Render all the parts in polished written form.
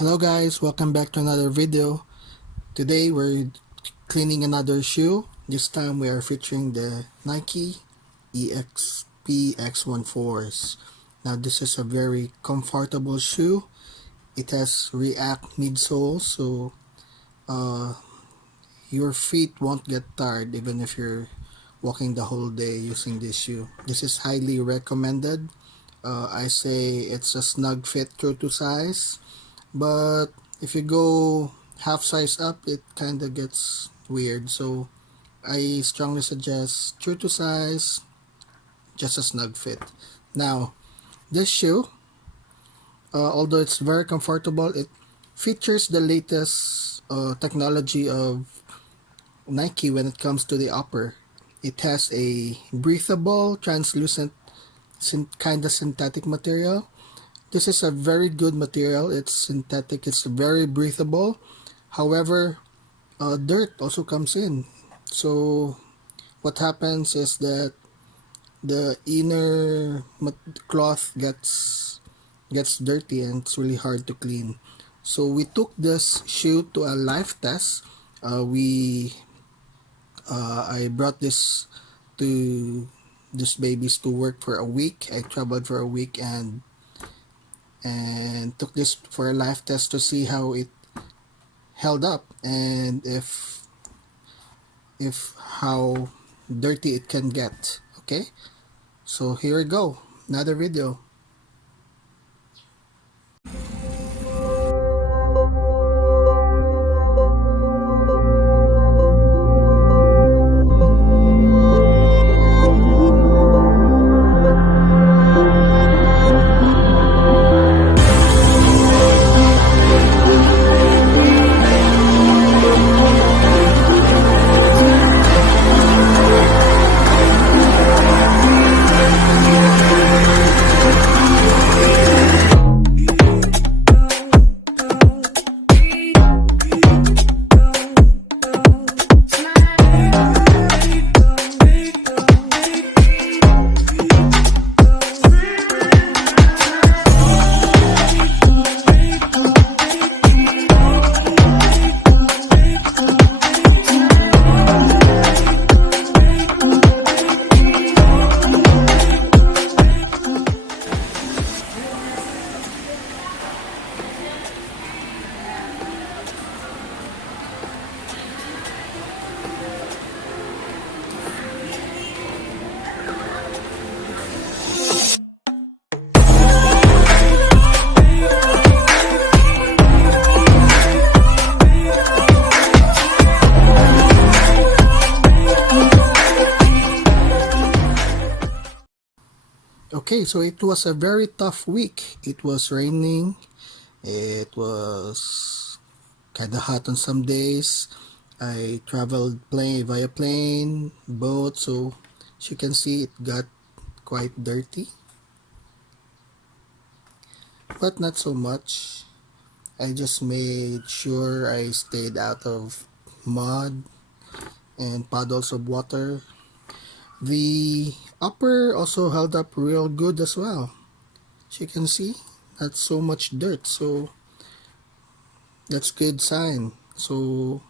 Hello guys, welcome back to another video. Today we're cleaning another shoe. This time we are featuring the Nike EXP-X14s. Now this is a very comfortable shoe. It has React midsole, so your feet won't get tired even if you're walking the whole day using this shoe. This is highly recommended. I say it's a snug fit true to size. But if you go half size up, it kind of gets weird. So I strongly suggest true to size, just a snug fit. Now, this shoe, although it's very comfortable, it features the latest technology of Nike when it comes to the upper. It has a breathable, translucent, kind of synthetic material. This is a very good material. It's synthetic. It's very breathable. However, dirt also comes in. So what happens is that the inner cloth gets dirty and it's really hard to clean. So we took this shoe to a life test. I brought this to this babies to work for a week. I traveled for a week and took this for a life test to see how it held up and if how dirty it can get. Okay, so here we go, another video. Okay, so it was a very tough week. It was raining. It was kind of hot on some days. I traveled via plane, boat, so as you can see, it got quite dirty, but not so much. I just made sure I stayed out of mud and puddles of water. The upper also held up real good as well. As you can see, not so much dirt, so that's good sign. So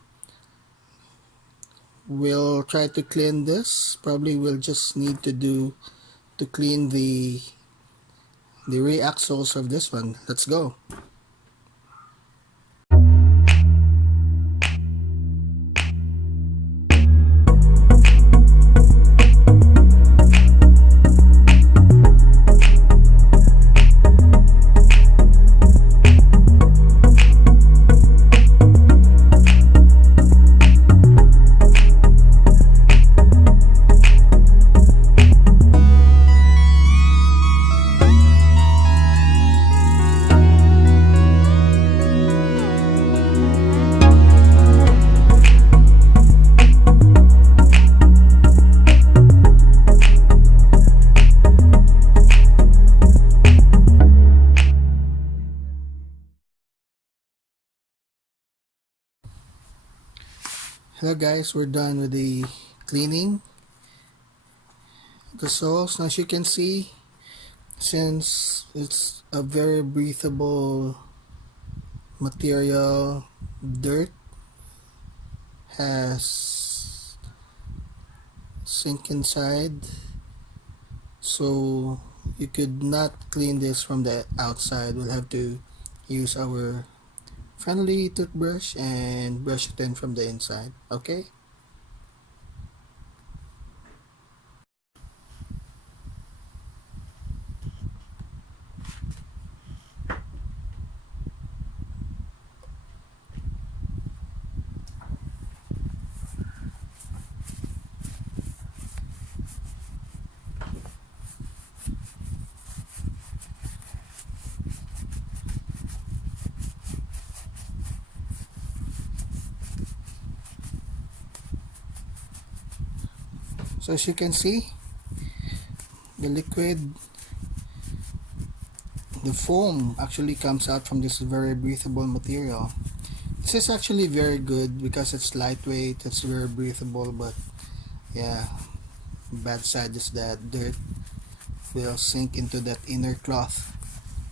we'll try to clean this. Probably we'll just need to clean the reaxles of this one. Let's go. Hello guys, we're done with the cleaning the soles. Now as you can see, since it's a very breathable material dirt has sink inside, so you could not clean this from the outside. We'll have to use our friendly toothbrush and brush it in from the inside. Okay. So as you can see, the liquid, the foam actually comes out from this very breathable material. This is actually very good because it's lightweight, it's very breathable, but yeah, bad side is that dirt will sink into that inner cloth.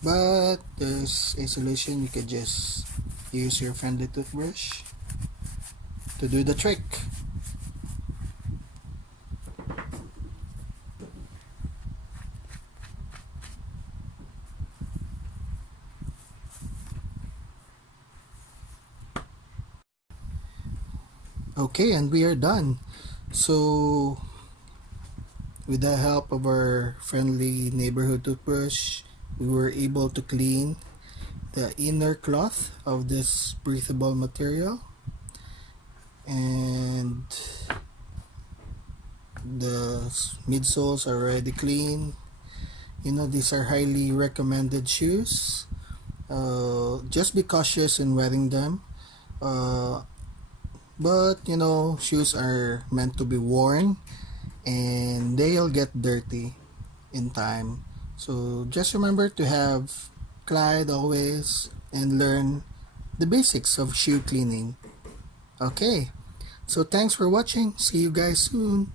But there's a solution. You could just use your friendly toothbrush to do the trick. Okay, and we are done. So with the help of our friendly neighborhood toothbrush, we were able to clean the inner cloth of this breathable material, and the midsoles are already clean. You know, these are highly recommended shoes. Just be cautious in wearing them. Uh, but you know, shoes are meant to be worn and they'll get dirty in time. So just remember to have Clyde always and learn the basics of shoe cleaning. Okay, so thanks for watching. See you guys soon.